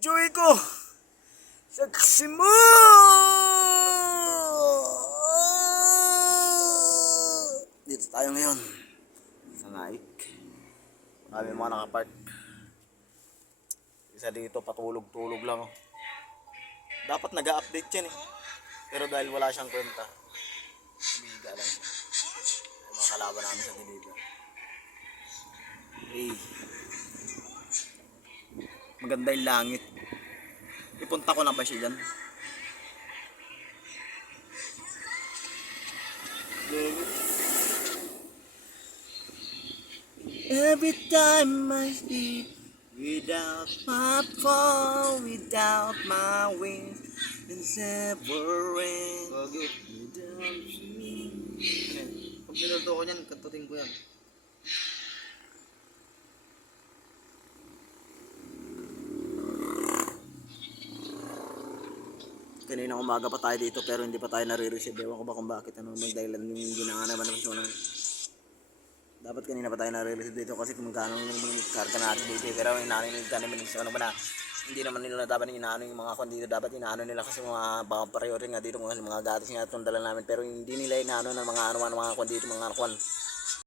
Joy ko! Saksi mo! Dito tayo ngayon. Sa Naik. Marami mga nakapark. Isa dito patulog-tulog lang. Oh. Dapat nag-update yan eh. Pero dahil wala siyang kwenta, umiga lang siya. Ay, mga kalaban namin sa deliver. Hey. Maganda yung langit. Ipunta ko na ba siya dyan? Every time I sleep, without my phone, without my wings, and separate. Without you. Pag niluto ko niyan, katutin ko yan. Kanina umaga pa tayo dito pero hindi pa tayo nare-receive. Ewan ko ba kung bakit ano may dahilan yung ginanga naman ng sunan. Dapat kanina pa tayo nare-receive dito kasi kung magkano yung karga natin dito. Pero inaano yung kanimin sa ano ba na hindi naman nila dapat inaano yung mga kwan dito. Dapat inaano nila kasi mga baka priority nga dito mga gatas nga itong dala namin. Pero hindi nila inaano ng mga ano mga kwan dito mga kwan.